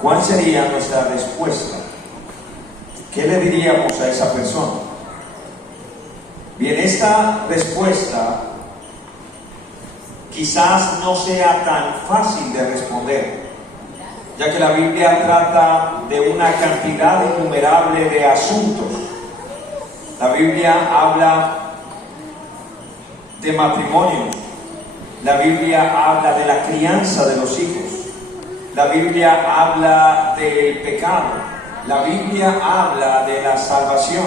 ¿Cuál sería nuestra respuesta? ¿Qué le diríamos a esa persona? Bien, esta respuesta quizás no sea tan fácil de responder, ya que la Biblia trata de una cantidad innumerable de asuntos. La Biblia habla de matrimonios, la Biblia habla de la crianza de los hijos, la Biblia habla del pecado, la Biblia habla de la salvación,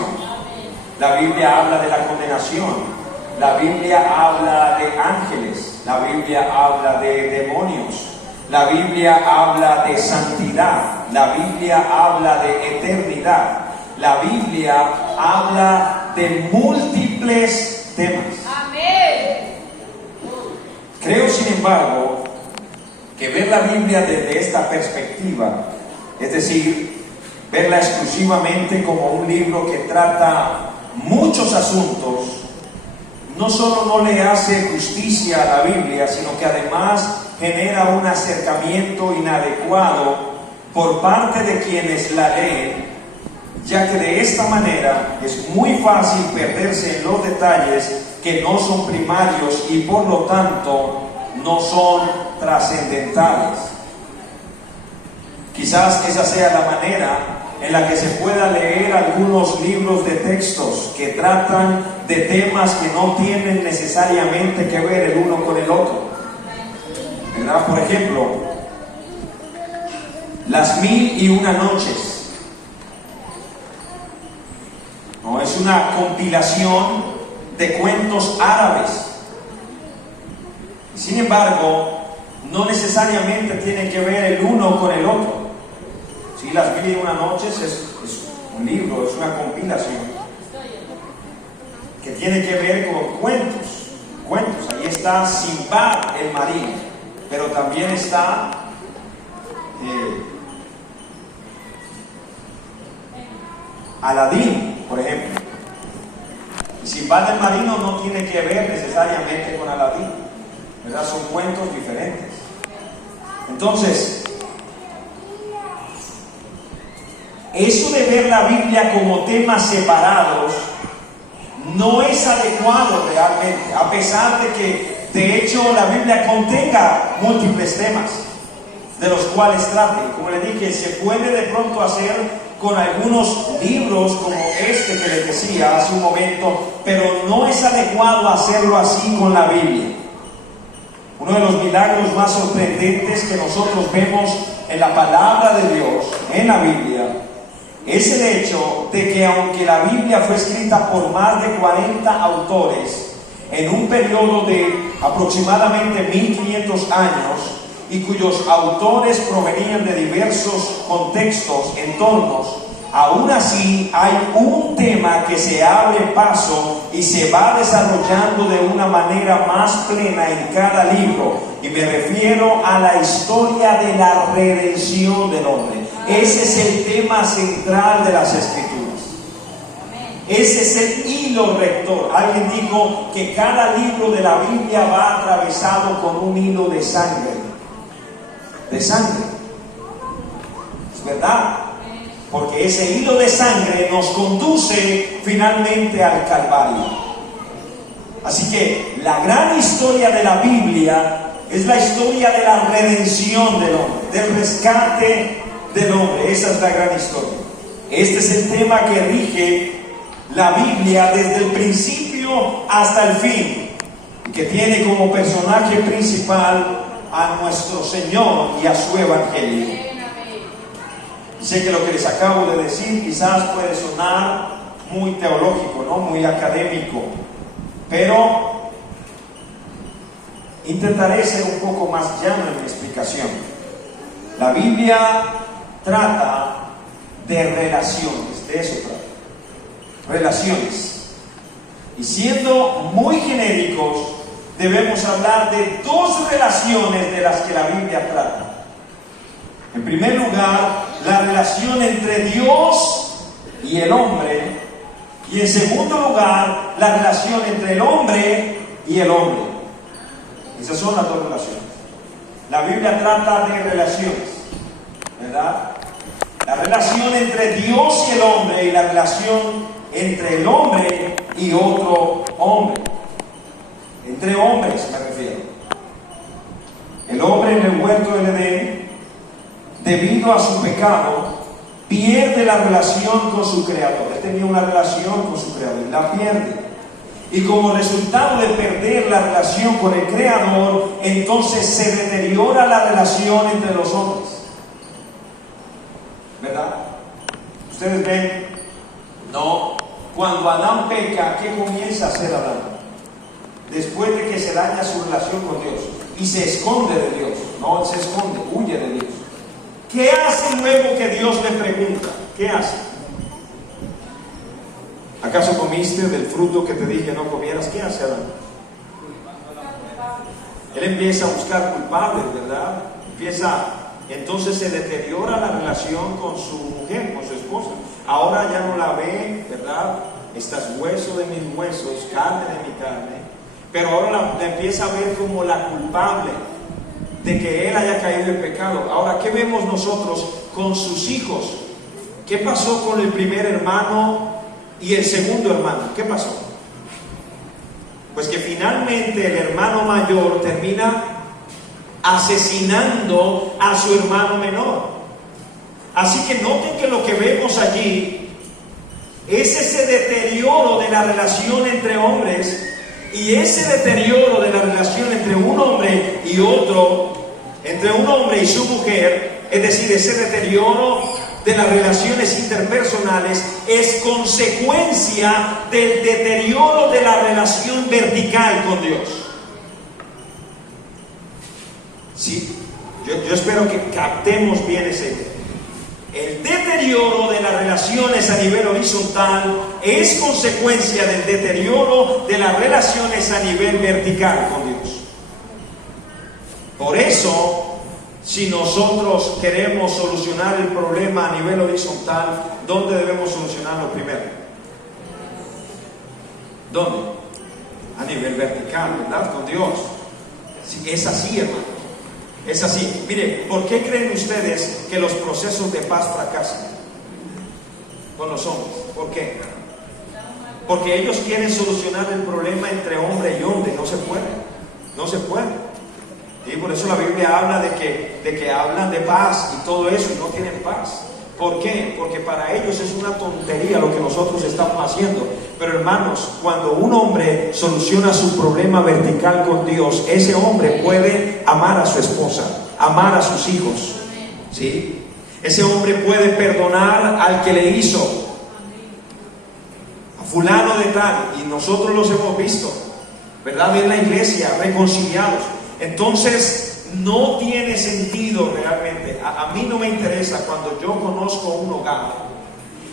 la Biblia habla de la condenación, la Biblia habla de ángeles, la Biblia habla de demonios, la Biblia habla de santidad, la Biblia habla de eternidad, la Biblia habla de múltiples temas. Amén. Creo, sin embargo, que ver la Biblia desde esta perspectiva, es decir, verla exclusivamente como un libro que trata muchos asuntos, no solo no le hace justicia a la Biblia, sino que además genera un acercamiento inadecuado por parte de quienes la leen, ya que de esta manera es muy fácil perderse en los detalles que no son primarios y por lo tanto no son trascendentales. Quizás esa sea la manera en la que se pueda leer algunos libros de textos que tratan de temas que no tienen necesariamente que ver el uno con el otro, ¿verdad? Por ejemplo, Las 1001 noches, ¿no? Es una compilación de cuentos árabes. Sin embargo, no necesariamente tiene que ver el uno con el otro. Sí, Las 1001 noches es un libro, es una compilación que tiene que ver con cuentos. Ahí está Sinbad el marino, pero también está Aladín, por ejemplo. Y Sinbad el marino no tiene que ver necesariamente con Aladín, ¿verdad? Son cuentos diferentes. Entonces, eso de ver la Biblia como temas separados no es adecuado realmente, a pesar de que de hecho la Biblia contenga múltiples temas de los cuales trate. Como le dije, se puede de pronto hacer con algunos libros como este que les decía hace un momento, pero no es adecuado hacerlo así con la Biblia. Uno de los milagros más sorprendentes que nosotros vemos en la palabra de Dios, en la Biblia, es el hecho de que aunque la Biblia fue escrita por más de 40 autores en un periodo de aproximadamente 1500 años y cuyos autores provenían de diversos contextos, entornos, aún así hay un tema que se abre paso y se va desarrollando de una manera más plena en cada libro, y me refiero a la historia de la redención del hombre. Ese es el tema central de las Escrituras. Ese es el hilo rector. Alguien dijo que cada libro de la Biblia va atravesado con un hilo de sangre. De sangre. Es verdad. Porque ese hilo de sangre nos conduce finalmente al Calvario. Así que la gran historia de la Biblia es la historia de la redención del hombre, del rescate del hombre. Esa es la gran historia. Este es el tema que rige la Biblia desde el principio hasta el fin, y que tiene como personaje principal a nuestro Señor y a su Evangelio. Sé que lo que les acabo de decir quizás puede sonar muy teológico, ¿no? Muy académico, pero intentaré ser un poco más llano en mi explicación. La Biblia trata de relaciones, de eso trata. Relaciones. Y siendo muy genéricos, debemos hablar de dos relaciones de las que la Biblia trata. En primer lugar, la relación entre Dios y el hombre, y en segundo lugar, la relación entre el hombre y el hombre. Esas son las dos relaciones. La Biblia trata de relaciones. ¿verdad? La relación entre Dios y el hombre, y la relación entre el hombre y otro hombre. Entre hombres me refiero. El hombre en el huerto del Edén, debido a su pecado, pierde la relación con su creador. Él tenía una relación con su creador y la pierde. Y como resultado de perder la relación con el creador, entonces se deteriora la relación entre los hombres. ¿Verdad? Ustedes ven, no, cuando Adán peca, ¿qué comienza a hacer Adán? Después de que se daña su relación con Dios y se esconde de Dios, no se esconde, huye de Dios. ¿Qué hace luego que Dios le pregunta? ¿Qué hace? ¿Acaso comiste del fruto que te dije no comieras? ¿Qué hace Adán? Él empieza a buscar culpables, ¿verdad? Entonces se deteriora la relación con su mujer, con su esposa. Ahora ya no la ve, ¿verdad? Estás hueso de mis huesos, carne de mi carne. Pero ahora la empieza a ver como la culpable de que él haya caído en pecado. Ahora, ¿qué vemos nosotros con sus hijos? ¿Qué pasó con el primer hermano y el segundo hermano? ¿Qué pasó? Pues que finalmente el hermano mayor termina asesinando a su hermano menor. Así que noten que lo que vemos allí es ese deterioro de la relación entre hombres, y ese deterioro de la relación entre un hombre y otro, entre un hombre y su mujer, es decir, ese deterioro de las relaciones interpersonales, es consecuencia del deterioro de la relación vertical con Dios. Sí, yo espero que captemos bien ese tema. El deterioro de las relaciones a nivel horizontal es consecuencia del deterioro de las relaciones a nivel vertical con Dios. Por eso, si nosotros queremos solucionar el problema a nivel horizontal, ¿dónde debemos solucionarlo primero? ¿Dónde? A nivel vertical, ¿verdad? Con Dios. Sí, es así, hermano. Es así. Mire, ¿por qué creen ustedes que los procesos de paz fracasan con los hombres? ¿Por qué? Porque ellos quieren solucionar el problema entre hombre y hombre. No se puede. No se puede. Y por eso la Biblia habla de que hablan de paz y todo eso y no tienen paz. ¿Por qué? Porque para ellos es una tontería lo que nosotros estamos haciendo. Pero hermanos, cuando un hombre soluciona su problema vertical con Dios, ese hombre puede amar a su esposa, amar a sus hijos, ¿sí? Ese hombre puede perdonar al que le hizo, a fulano de tal, y nosotros los hemos visto, ¿verdad? En la iglesia, reconciliados. Entonces, no tiene sentido realmente. A mí no me interesa cuando yo conozco un hogar,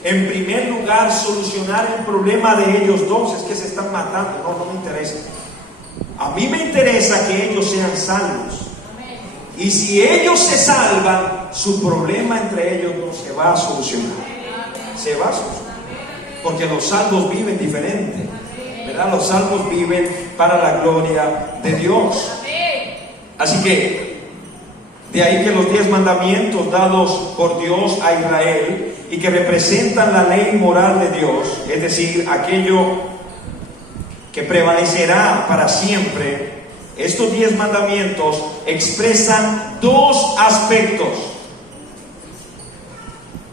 en primer lugar, solucionar el problema de ellos dos. Es que se están matando. No me interesa. A mí me interesa que ellos sean salvos. Y si ellos se salvan, su problema entre ellos no se va a solucionar. Se va a solucionar. Porque los salvos viven diferente, ¿verdad? Los salvos viven para la gloria de Dios. Así que, de ahí que los 10 mandamientos dados por Dios a Israel y que representan la ley moral de Dios, es decir, aquello que prevalecerá para siempre, estos 10 mandamientos expresan dos aspectos.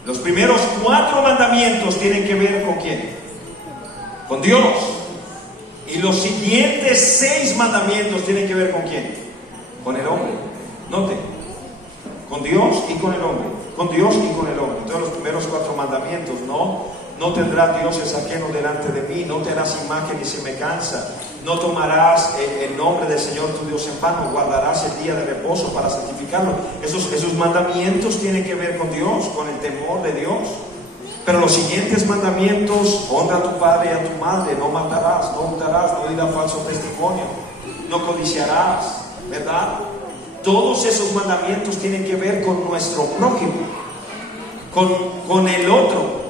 Los primeros 4 mandamientos tienen que ver con ¿quién? Con Dios. Y los siguientes 6 mandamientos tienen que ver con ¿quién? Con el hombre. Note, con Dios y con el hombre. Con Dios y con el hombre. Entonces los primeros 4 mandamientos: no tendrás dioses ajenos delante de mí, no te harás imagen ni semejanza, no tomarás el nombre del Señor tu Dios en vano, guardarás el día de reposo para santificarlo. Esos mandamientos tienen que ver con Dios, con el temor de Dios. Pero los siguientes mandamientos: honra a tu padre y a tu madre, no matarás, no hurtarás, no dirás falso testimonio, no codiciarás, ¿verdad? Todos esos mandamientos tienen que ver con nuestro prójimo, con el otro.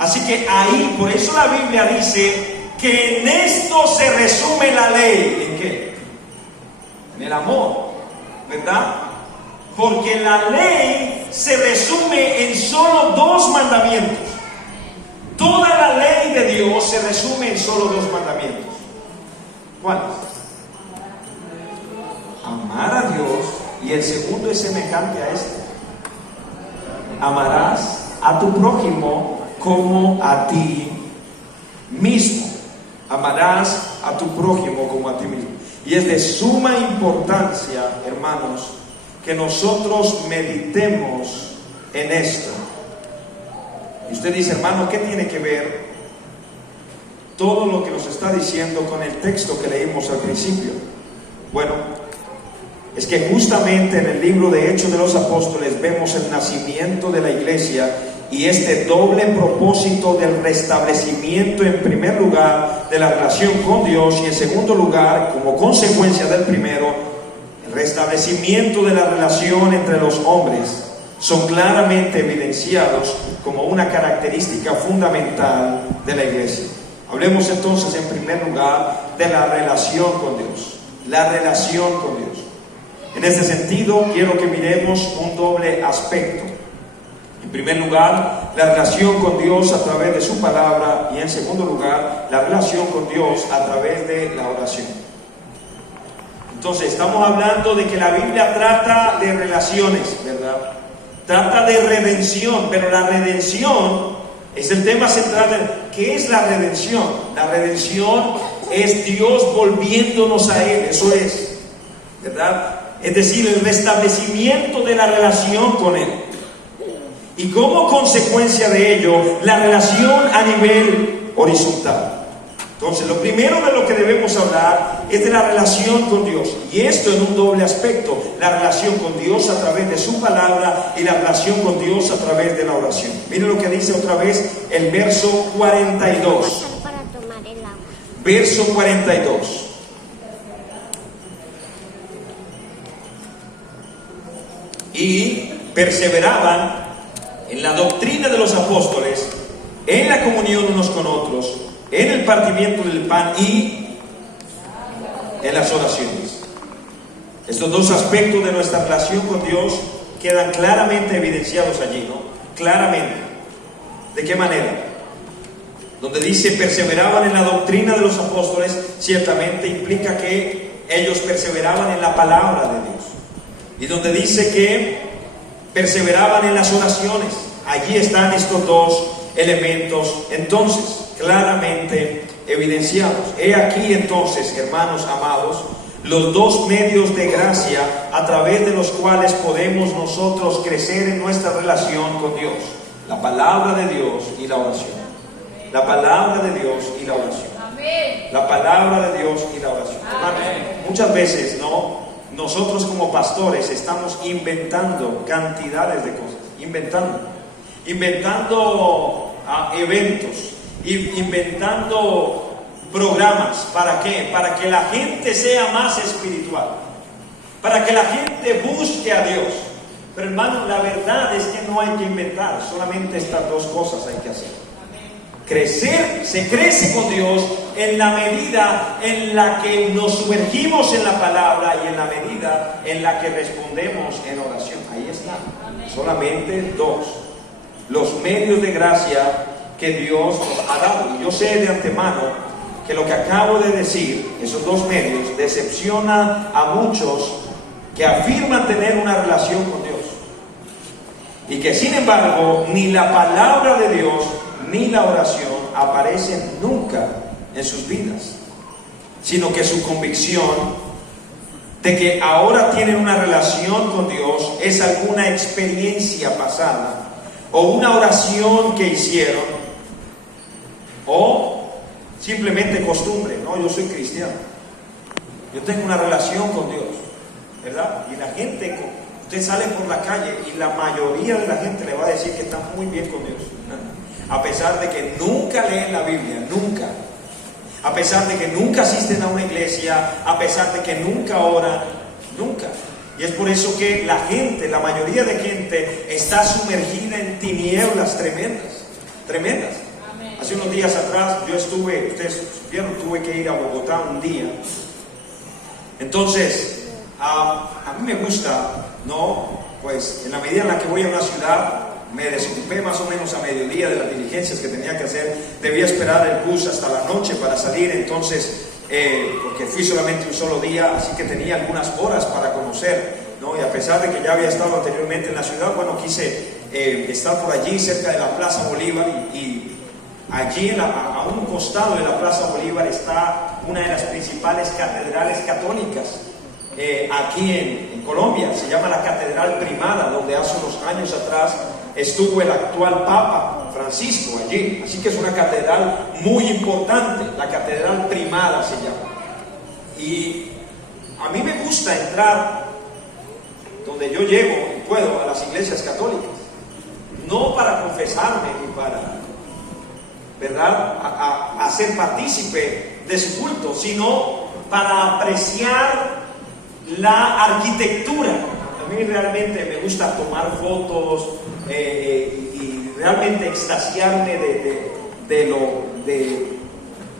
Así que ahí, por eso la Biblia dice que en esto se resume la ley. ¿En qué? En el amor, ¿verdad? Porque la ley se resume en solo 2 mandamientos. Toda la ley de Dios se resume en solo 2 mandamientos. ¿Cuáles? Amar a Dios, y el segundo es semejante a este: amarás a tu prójimo como a ti mismo. Amarás a tu prójimo como a ti mismo. Y es de suma importancia, hermanos, que nosotros meditemos en esto. Y usted dice, hermano, ¿qué tiene que ver todo lo que nos está diciendo con el texto que leímos al principio? Bueno, es que justamente en el libro de Hechos de los Apóstoles vemos el nacimiento de la iglesia y este doble propósito del restablecimiento, en primer lugar, de la relación con Dios, y en segundo lugar, como consecuencia del primero, el restablecimiento de la relación entre los hombres, son claramente evidenciados como una característica fundamental de la iglesia. Hablemos entonces en primer lugar de la relación con Dios. La relación con Dios. En este sentido, quiero que miremos un doble aspecto. En primer lugar, la relación con Dios a través de su palabra, y en segundo lugar, la relación con Dios a través de la oración. Entonces, estamos hablando de que la Biblia trata de relaciones, ¿verdad? Trata de redención, pero la redención es el tema central de ¿qué es la redención? La redención es Dios volviéndonos a Él, eso es, ¿verdad? Es decir, el restablecimiento de la relación con Él. Y como consecuencia de ello, la relación a nivel horizontal. Entonces, lo primero de lo que debemos hablar es de la relación con Dios. Y esto en un doble aspecto: la relación con Dios a través de su palabra y la relación con Dios a través de la oración. Miren lo que dice otra vez el verso 42. Verso 42. Y perseveraban en la doctrina de los apóstoles, en la comunión unos con otros, en el partimiento del pan y en las oraciones. Estos 2 aspectos de nuestra relación con Dios quedan claramente evidenciados allí, ¿no? Claramente. ¿De qué manera? Donde dice perseveraban en la doctrina de los apóstoles, ciertamente implica que ellos perseveraban en la palabra de Dios. Y donde dice que perseveraban en las oraciones, allí están estos 2 elementos entonces claramente evidenciados. He aquí entonces, hermanos amados, los 2 medios de gracia a través de los cuales podemos nosotros crecer en nuestra relación con Dios: la palabra de Dios y la oración. La palabra de Dios y la oración. La palabra de Dios y la oración. Muchas veces nosotros como pastores estamos inventando cantidades de cosas, inventando eventos, inventando programas. ¿Para qué? Para que la gente sea más espiritual, para que la gente busque a Dios. Pero hermano, la verdad es que no hay que inventar, solamente estas 2 cosas hay que hacer. Crecer, se crece con Dios en la medida en la que nos sumergimos en la palabra y en la medida en la que respondemos en oración. Ahí está. Solamente 2. Los medios de gracia que Dios nos ha dado. Y yo sé de antemano que lo que acabo de decir, esos 2 medios, decepciona a muchos que afirman tener una relación con Dios. Y que sin embargo, ni la palabra de Dios ni la oración aparecen nunca en sus vidas, sino que su convicción de que ahora tienen una relación con Dios es alguna experiencia pasada, o una oración que hicieron, o simplemente costumbre. No, yo soy cristiano, yo tengo una relación con Dios, ¿verdad? Y la gente, usted sale por la calle y la mayoría de la gente le va a decir que está muy bien con Dios, a pesar de que nunca leen la Biblia, nunca. A pesar de que nunca asisten a una iglesia, a pesar de que nunca oran, nunca. Y es por eso que la gente, la mayoría de gente, está sumergida en tinieblas tremendas. Hace unos días atrás yo estuve, ustedes supieron, tuve que ir a Bogotá un día. Entonces, a mí me gusta, pues en la medida en la que voy a una ciudad, me desocupé más o menos a mediodía de las diligencias que tenía que hacer. Debía esperar el bus hasta la noche para salir, entonces, porque fui solamente un solo día, así que tenía algunas horas para conocer, ¿no? Y a pesar de que ya había estado anteriormente en la ciudad, bueno, quise estar por allí cerca de la Plaza Bolívar, y allí a un costado de la Plaza Bolívar está una de las principales catedrales católicas aquí en Colombia. Se llama la Catedral Primada, donde hace unos años atrás estuvo el actual Papa Francisco allí. Así que es una catedral muy importante, la Catedral Primada se llama. Y a mí me gusta entrar donde yo llego y puedo, a las iglesias católicas, no para confesarme ni para, ¿verdad?, a ser partícipe de su culto, sino para apreciar la arquitectura. A mí realmente me gusta tomar fotos y realmente extasiarme de lo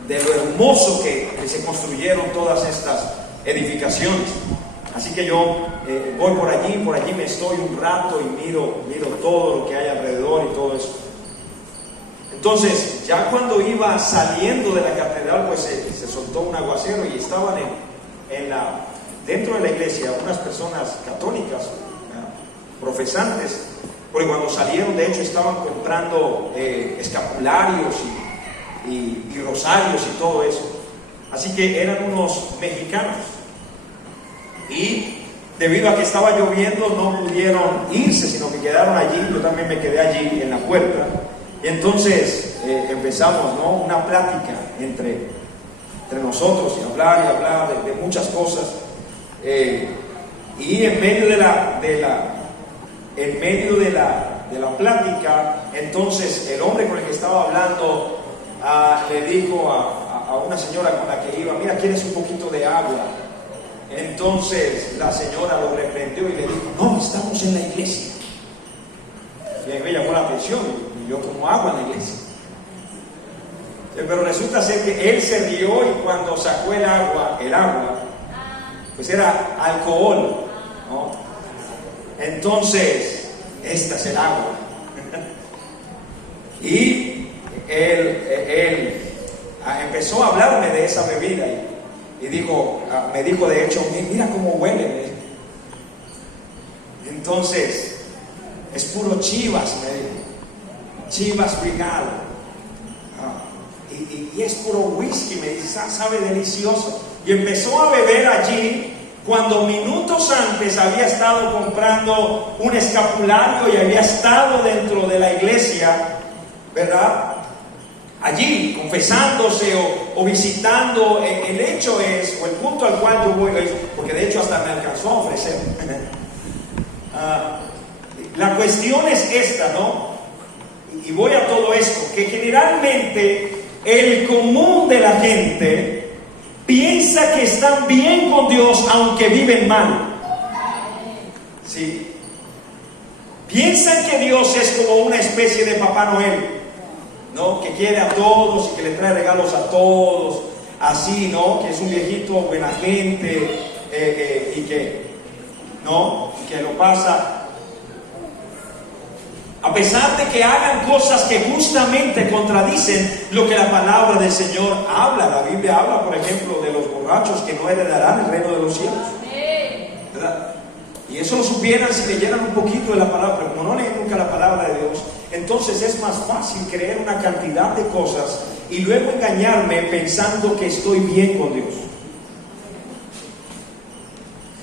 hermoso que se construyeron todas estas edificaciones. Así que yo voy por allí me estoy un rato y miro todo lo que hay alrededor y todo eso. Entonces, ya cuando iba saliendo de la catedral, pues se soltó un aguacero y estaban dentro de la iglesia unas personas católicas, profesantes, porque cuando salieron, de hecho, estaban comprando escapularios y rosarios y todo eso. Así que eran unos mexicanos. Y debido a que estaba lloviendo, no pudieron irse, sino que quedaron allí. Yo también me quedé allí en la puerta. Y entonces empezamos, ¿no?, una plática entre nosotros, y hablar de muchas cosas. Y en medio de la plática, entonces el hombre con el que estaba hablando le dijo a una señora con la que iba: mira, ¿quieres un poquito de agua? Entonces la señora lo reprendió y le dijo: no, estamos en la iglesia. Y a mí me llamó la atención, y yo tomo agua en la iglesia. Pero resulta ser que él se rió, y cuando sacó el agua, pues era alcohol, ¿no? Entonces, esta es el agua. Y él empezó a hablarme de esa bebida y me dijo de hecho: mira cómo huele. Entonces, es puro Chivas, me dijo. Chivas Brigado. Y es puro whisky, me dice, sabe delicioso. Y empezó a beber allí, cuando minutos antes había estado comprando un escapulario y había estado dentro de la iglesia, ¿verdad?, allí confesándose o visitando. El hecho es, o el punto al cual yo voy es, porque de hecho hasta me alcanzó a ofrecer. La cuestión es esta, ¿no? Y voy a todo esto, que generalmente el común de la gente piensa que están bien con Dios aunque viven mal. Sí. Piensan que Dios es como una especie de Papá Noel, ¿no?, que quiere a todos y que le trae regalos a todos, así, ¿no?, que es un viejito buena gente, y que lo pasa. A pesar de que hagan cosas que justamente contradicen lo que la palabra del Señor habla. La Biblia habla, por ejemplo, de los borrachos que no heredarán el reino de los cielos, ¿verdad? Y eso lo supieran si leyeran un poquito de la palabra, pero como no leen nunca la palabra de Dios, entonces es más fácil creer una cantidad de cosas y luego engañarme pensando que estoy bien con Dios.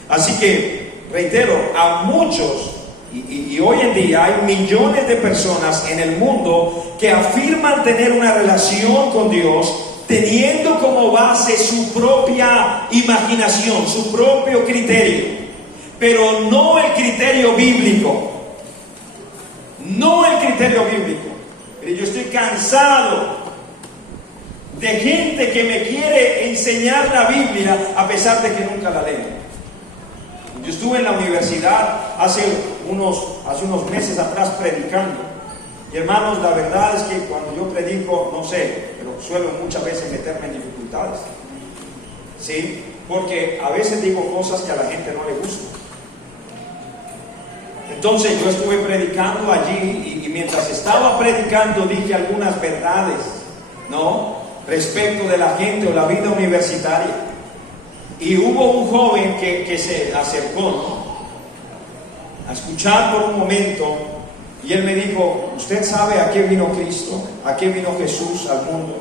Así que, reitero, a muchos, y hoy en día hay millones de personas en el mundo que afirman tener una relación con Dios teniendo como base su propia imaginación, su propio criterio, pero no el criterio bíblico. No el criterio bíblico. Yo estoy cansado de gente que me quiere enseñar la Biblia a pesar de que nunca la leen. Yo estuve en la universidad hace unos meses atrás predicando. Y hermanos, la verdad es que cuando yo predico, no sé, pero suelo muchas veces meterme en dificultades. ¿Sí? Porque a veces digo cosas que a la gente no le gustan. Entonces yo estuve predicando allí y mientras estaba predicando dije algunas verdades, ¿no?, respecto de la gente o la vida universitaria. Y hubo un joven que se acercó, ¿no?, a escuchar por un momento, y él me dijo: ¿usted sabe a qué vino Cristo? ¿A qué vino Jesús al mundo?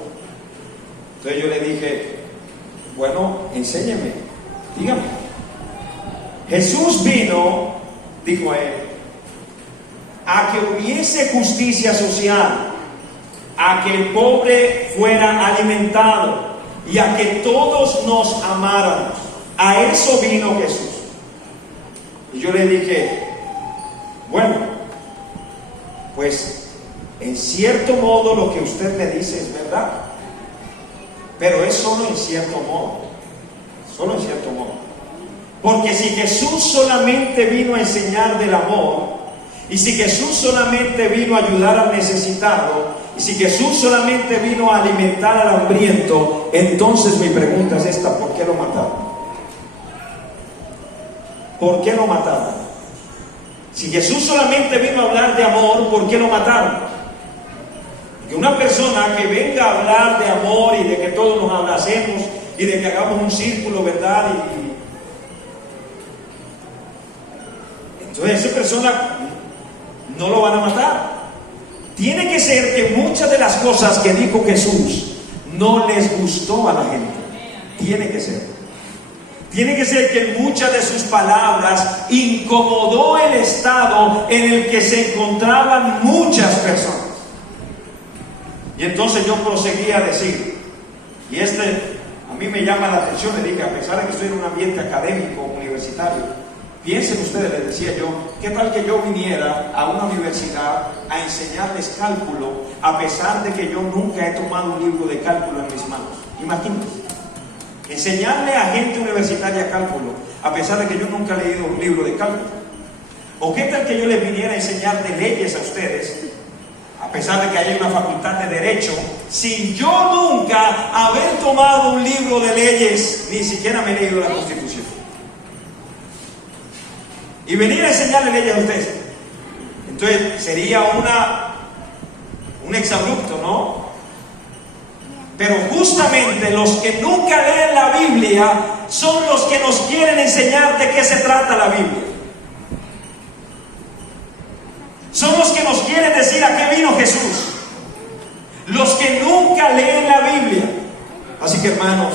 Entonces yo le dije: bueno, enséñeme, dígame. Jesús vino, dijo él, a que hubiese justicia social, a que el pobre fuera alimentado y a que todos nos amáramos. A eso vino Jesús. Y yo le dije: bueno, pues en cierto modo lo que usted me dice es verdad, pero es solo en cierto modo, solo en cierto modo. Porque si Jesús solamente vino a enseñar del amor, y si Jesús solamente vino a ayudar al necesitado, y si Jesús solamente vino a alimentar al hambriento, entonces mi pregunta es esta: ¿por qué lo mataron? ¿Por qué lo mataron? Si Jesús solamente vino a hablar de amor, ¿por qué lo mataron? Que una persona que venga a hablar de amor y de que todos nos abracemos y de que hagamos un círculo, ¿verdad? Entonces esa persona no lo van a matar. Tiene que ser que muchas de las cosas que dijo Jesús no les gustó a la gente. Tiene que ser. Tiene que ser que muchas de sus palabras incomodó el estado en el que se encontraban muchas personas. Y entonces yo proseguí a decir, y a mí me llama la atención, le dije, a pesar de que estoy en un ambiente académico, universitario, piensen ustedes, les decía yo, ¿qué tal que yo viniera a una universidad a enseñarles cálculo, a pesar de que yo nunca he tomado un libro de cálculo en mis manos? Imagínense. Enseñarle a gente universitaria cálculo, a pesar de que yo nunca he leído un libro de cálculo. ¿O qué tal que yo les viniera a enseñar de leyes a ustedes, a pesar de que haya una facultad de derecho, sin yo nunca haber tomado un libro de leyes, ni siquiera me he leído la Constitución? Y venir a enseñarle leyes a ustedes. Entonces sería un exabrupto, ¿no? Pero justamente los que nunca leen la Biblia son los que nos quieren enseñar de qué se trata la Biblia. Son los que nos quieren decir a qué vino Jesús. Los que nunca leen la Biblia. Así que, hermanos,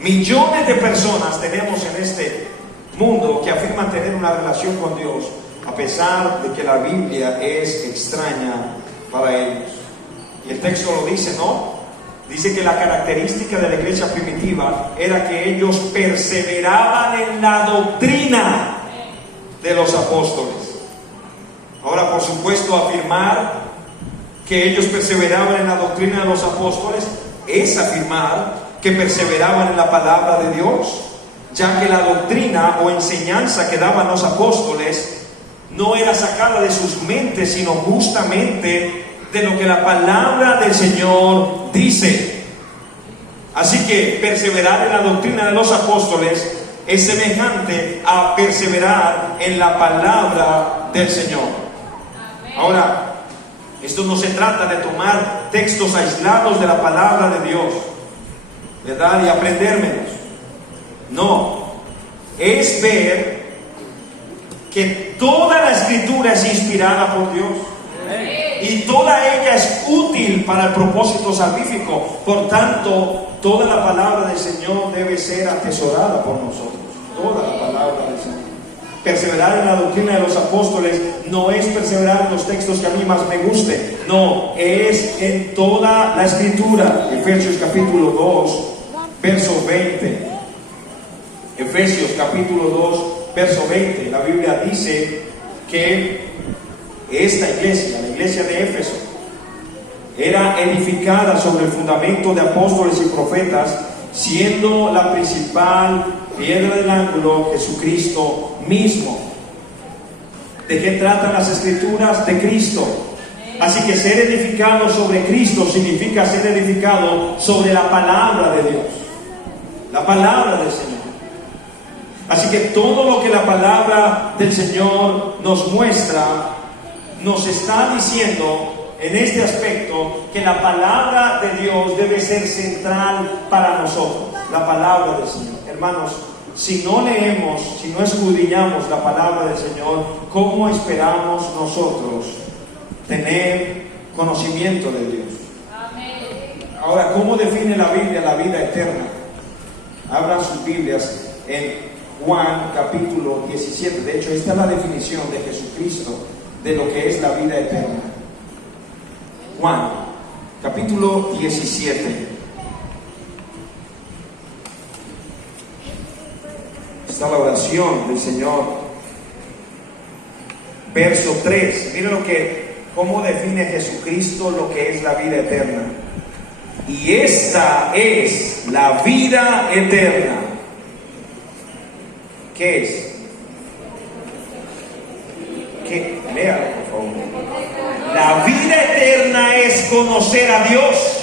millones de personas tenemos en este mundo que afirman tener una relación con Dios, a pesar de que la Biblia es extraña para ellos. Y el texto lo dice, ¿no? Dice que la característica de la iglesia primitiva era que ellos perseveraban en la doctrina de los apóstoles. Ahora, por supuesto, afirmar que ellos perseveraban en la doctrina de los apóstoles es afirmar que perseveraban en la palabra de Dios, ya que la doctrina o enseñanza que daban los apóstoles no era sacada de sus mentes, sino justamente de lo que la palabra del Señor dice. Así que perseverar en la doctrina de los apóstoles es semejante a perseverar en la palabra del Señor. Ahora, esto no se trata de tomar textos aislados de la palabra de Dios, ¿verdad?, y aprendérmelos. No, es ver que toda la Escritura es inspirada por Dios. Y toda ella es útil para el propósito salvífico. Por tanto, toda la palabra del Señor debe ser atesorada por nosotros. Toda la palabra del Señor. Perseverar en la doctrina de los apóstoles no es perseverar en los textos que a mí más me gusten. No, es en toda la Escritura. Efesios capítulo 2, verso 20. Efesios capítulo 2, verso 20. La Biblia dice que esta iglesia, la iglesia de Éfeso, era edificada sobre el fundamento de apóstoles y profetas, siendo la principal piedra del ángulo Jesucristo mismo. ¿De qué tratan las Escrituras? De Cristo. Así que ser edificado sobre Cristo significa ser edificado sobre la palabra de Dios, la palabra del Señor. Así que todo lo que la palabra del Señor nos muestra, nos está diciendo en este aspecto que la palabra de Dios debe ser central para nosotros. La palabra del Señor. Hermanos, si no leemos, si no escudriñamos la palabra del Señor, ¿cómo esperamos nosotros tener conocimiento de Dios? Ahora, ¿cómo define la Biblia la vida eterna? Abran sus Biblias en Juan capítulo 17. De hecho, esta es la definición de Jesucristo de lo que es la vida eterna. Juan capítulo 17. Está la oración del Señor. Verso 3. Miren cómo define Jesucristo lo que es la vida eterna. Y esta es la vida eterna. ¿Qué es? ¿Qué? Léalo, por favor. La vida eterna es conocer a Dios.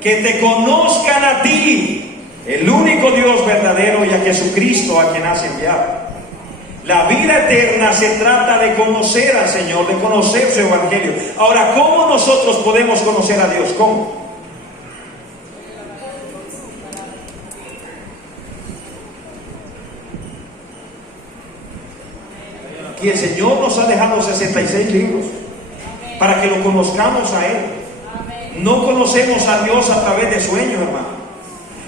Que te conozcan a ti, el único Dios verdadero, y a Jesucristo a quien has enviado. La vida eterna se trata de conocer al Señor, de conocer su evangelio. Ahora, ¿cómo nosotros podemos conocer a Dios? ¿Cómo? Y el Señor nos ha dejado 66 libros para que lo conozcamos a Él. No conocemos a Dios a través de sueños, hermano.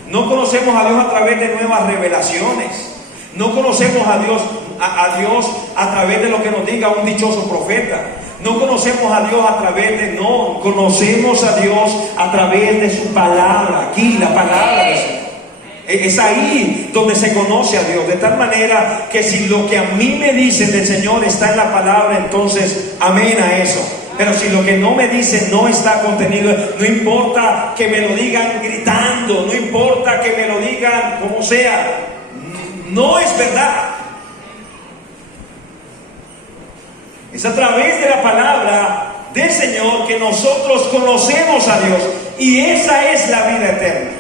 No conocemos a Dios a través de nuevas revelaciones. No conocemos a Dios a través de lo que nos diga un dichoso profeta. No conocemos a Dios a través de... No, conocemos a Dios a través de su palabra. Aquí, la palabra de Dios. Es ahí donde se conoce a Dios, de tal manera que si lo que a mí me dicen del Señor está en la palabra, entonces amén a eso. Pero si lo que no me dicen no está contenido, no importa que me lo digan gritando, no importa que me lo digan como sea, no es verdad. Es a través de la palabra del Señor que nosotros conocemos a Dios, y esa es la vida eterna.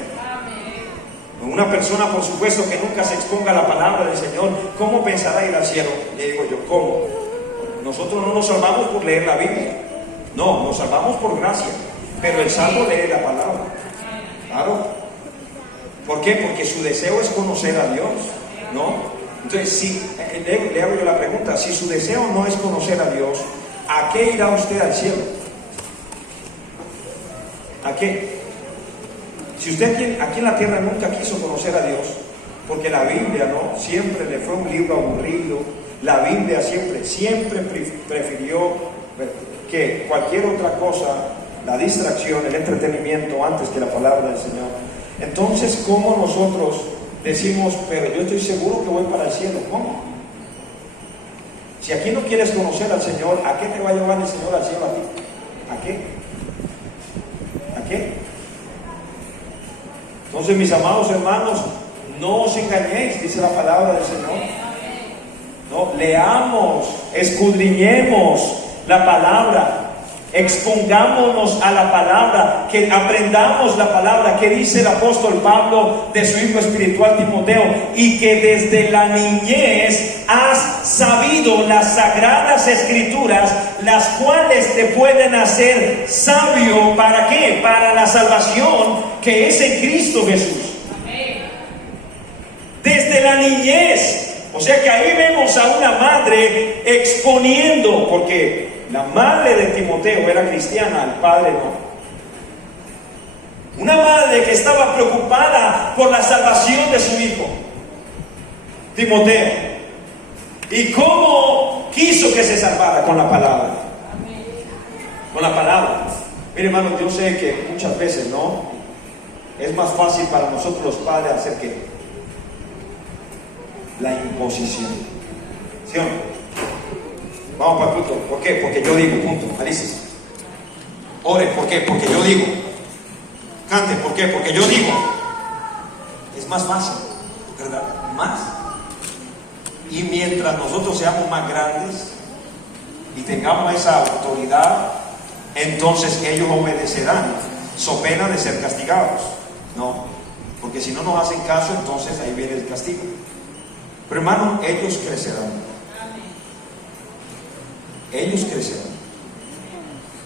Una persona, por supuesto, que nunca se exponga a la palabra del Señor, ¿cómo pensará ir al cielo? Le digo yo, ¿cómo? Nosotros no nos salvamos por leer la Biblia. No, nos salvamos por gracia. Pero el salvo lee la palabra. Claro. ¿Por qué? Porque su deseo es conocer a Dios, ¿no? Entonces, si le hago yo la pregunta, si su deseo no es conocer a Dios, ¿a qué irá usted al cielo? ¿A qué? Si usted aquí en la tierra nunca quiso conocer a Dios, porque la Biblia, ¿no?, siempre le fue un libro aburrido, la Biblia siempre prefirió que cualquier otra cosa, la distracción, el entretenimiento, antes que la palabra del Señor. Entonces, ¿cómo nosotros decimos, pero yo estoy seguro que voy para el cielo? ¿Cómo? Si aquí no quieres conocer al Señor, ¿a qué te va a llevar el Señor al cielo a ti? ¿A qué? ¿A qué? Entonces, mis amados hermanos, no os engañéis, dice la palabra del Señor. No, leamos, escudriñemos la palabra, expongámonos a la palabra, que aprendamos la palabra que dice el apóstol Pablo de su hijo espiritual Timoteo, y que desde la niñez has sabido las sagradas escrituras, las cuales te pueden hacer sabio. ¿Para qué? Para la salvación que es en Cristo Jesús. Desde la niñez. O sea que ahí vemos a una madre exponiendo, porque la madre de Timoteo era cristiana, el padre no. Una madre que estaba preocupada por la salvación de su hijo, Timoteo. ¿Y cómo quiso que se salvara? Con la palabra. Con la palabra. Mire, hermano, yo sé que muchas veces, ¿no?, es más fácil para nosotros los padres hacer que la imposición. ¿Sí o no? Vamos para el punto. ¿Por qué? Porque yo digo, punto. Alices. Ore, ¿por qué? Porque yo digo. Cante, ¿por qué? Porque yo digo. Es más fácil, ¿verdad? Más. Y mientras nosotros seamos más grandes y tengamos esa autoridad, entonces ellos obedecerán, so pena de ser castigados. No. porque si no nos hacen caso, entonces ahí viene el castigo. Pero hermano, ellos crecerán. Ellos crecerán.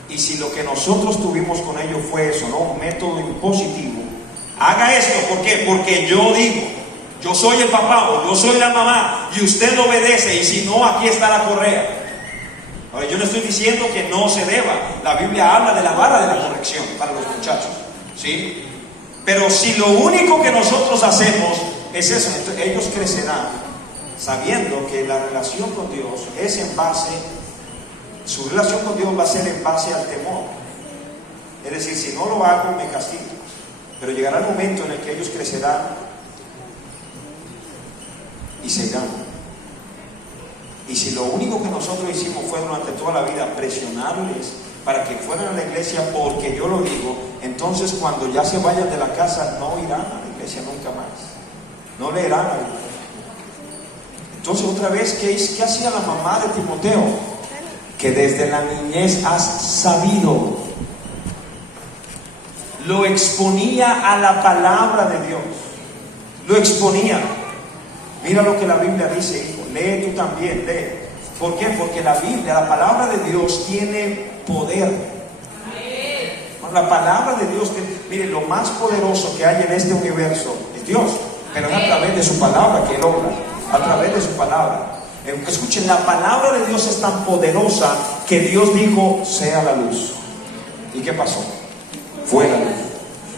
Y si lo que nosotros tuvimos con ellos fue eso, ¿no? Un método impositivo. Haga esto, ¿por qué? Porque yo digo, yo soy el papá o yo soy la mamá y usted obedece, y si no, aquí está la correa. Ahora, yo no estoy diciendo que no se deba. La Biblia habla de la vara de la corrección para los muchachos, ¿sí? Pero si lo único que nosotros hacemos es eso, entonces ellos crecerán sabiendo que la relación con Dios es en base, su relación con Dios va a ser en base al temor. Es decir, si no lo hago, me castigo. Pero llegará el momento en el que ellos crecerán y se irán. Y si lo único que nosotros hicimos fue durante toda la vida presionarles para que fueran a la iglesia porque yo lo digo, entonces cuando ya se vayan de la casa no irán a la iglesia nunca más. No leerán a la iglesia. Entonces otra vez, ¿qué hacía la mamá de Timoteo? Que desde la niñez has sabido. Lo exponía a la palabra de Dios. Lo exponía. Mira lo que la Biblia dice, hijo. Lee tú también, lee. ¿Por qué? Porque la Biblia, la palabra de Dios tiene poder. La palabra de Dios, mire, lo más poderoso que hay en este universo es Dios, pero es a través de su palabra que Él obra, a través de su palabra. Escuchen, la palabra de Dios es tan poderosa que Dios dijo, sea la luz. ¿Y qué pasó? Fue la luz.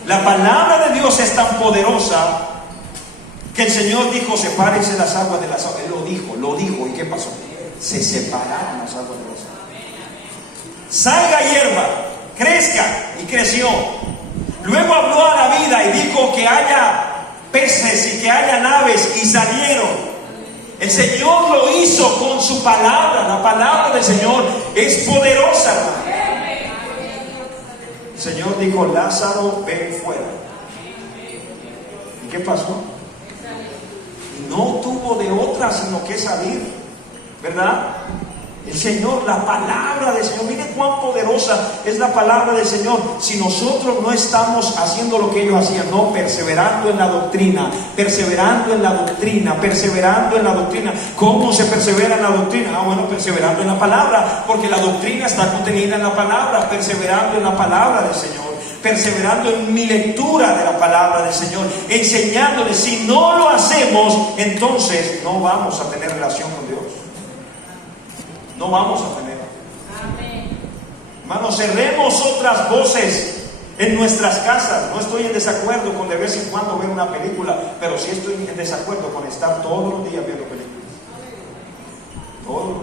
La palabra de Dios es tan poderosa que el Señor dijo, sepárense las aguas de las aguas. Él lo dijo, ¿y qué pasó? Se separaron las aguas de las aguas. Salga hierba, crezca, y creció. Luego habló a la vida y dijo que haya peces y que haya naves, y salieron. El Señor lo hizo con su palabra. La palabra del Señor es poderosa, hermano. El Señor dijo, Lázaro, ven fuera. ¿Y qué pasó? No tuvo de otra sino que salir, ¿verdad? El Señor, la palabra del Señor, mire cuán poderosa es la palabra del Señor. Si nosotros no estamos haciendo lo que ellos hacían, no, perseverando en la doctrina, perseverando en la doctrina, perseverando en la doctrina. ¿Cómo se persevera en la doctrina? Bueno, perseverando en la palabra, porque la doctrina está contenida en la palabra, perseverando en la palabra del Señor, perseverando en mi lectura de la palabra del Señor, enseñándoles. Si no lo hacemos, entonces no vamos a tener relación con Dios. No vamos a tener. Amén. Hermanos, cerremos otras voces en nuestras casas. No estoy en desacuerdo con de vez en cuando ver una película, pero sí estoy en desacuerdo con estar todos los días viendo películas. Todos los